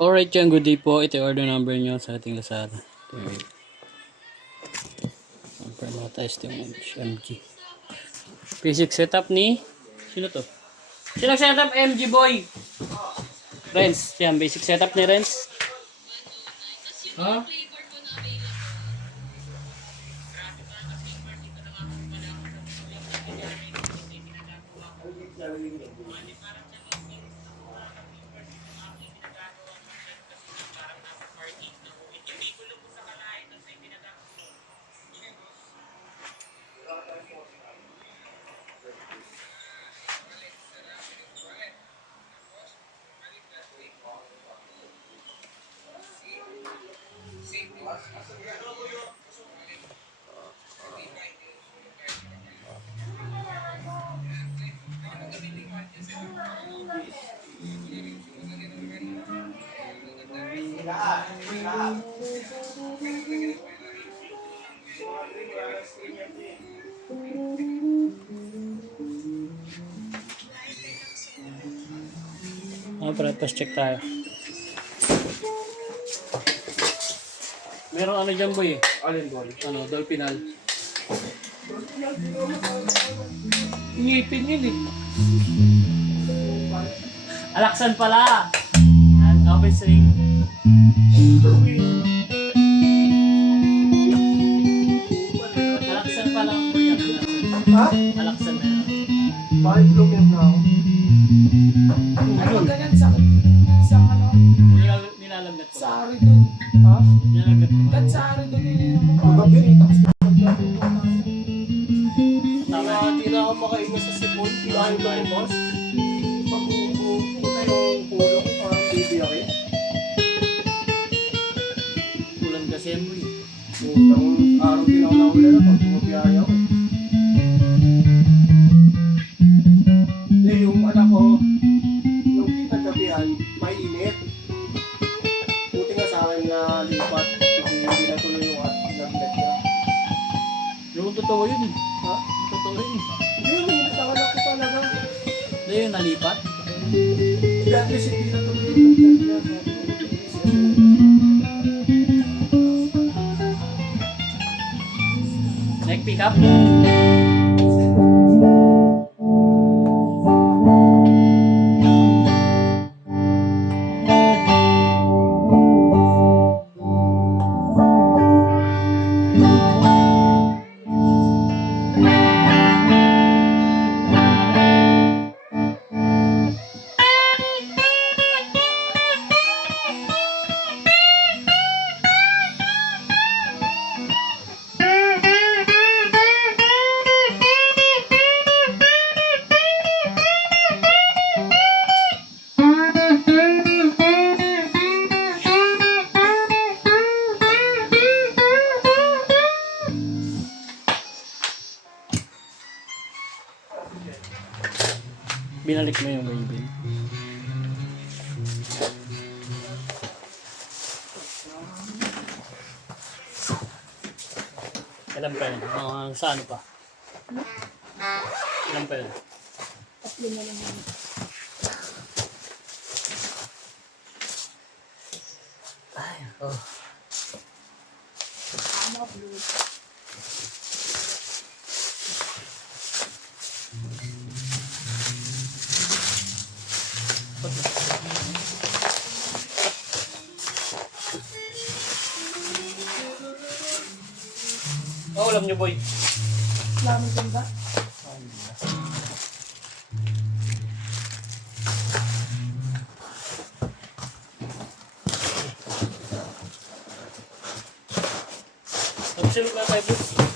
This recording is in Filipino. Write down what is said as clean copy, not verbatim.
Alright yan, good day po. Ito yung order number nyo sa ating Lazada. Siyempre matayos ito yung MG. Basic setup ni... Sino to? Sino setup MG boy? Renz. Yan, basic setup ni Renz. Ha? Para check tayo. Meron ano dyan boy eh? Alin boy? Ano, Dolphinal. Ngipin yun eh. Alaksan pala. And obviously. Alaksan pala po yan. Ha? Alaksan na yan. Bakit lumit na ako? Ano ganyan sa isang ano? Nilalagnat ko. Sa ari doon. Ha? Nilalagnat ko. Ba't sa ari doon Magabi? Tama. Hindi na ako makainga sa sipon. Kinahin ko yung boss. Pag-uuna yung ulo ko parang bibiyakin. Kulang kasi yan boy. Utang araw din ako nawala na pag bumabiyaya ko. Hindi, yung anak ko, nung pinagabihan, mainit. Buti nga sa akin na lipat. Hindi na tuloy yung lagnat niya. Yung totoo yun eh. Ha? Yung totoo yun eh. Hindi, mainit ang anak ko talaga. Hindi yung nalipat. At least hindi na tuloy yung lagnat niya. Neck pick up. Binalik mo yung waving. Ilan pa yun? Sa ano pa? Ilan pa yun? Tatlo na lang yun. Ay, oh. Ano, blue. Oh, alam niyo boy. Lamig din ba? Absolute na tayo boy.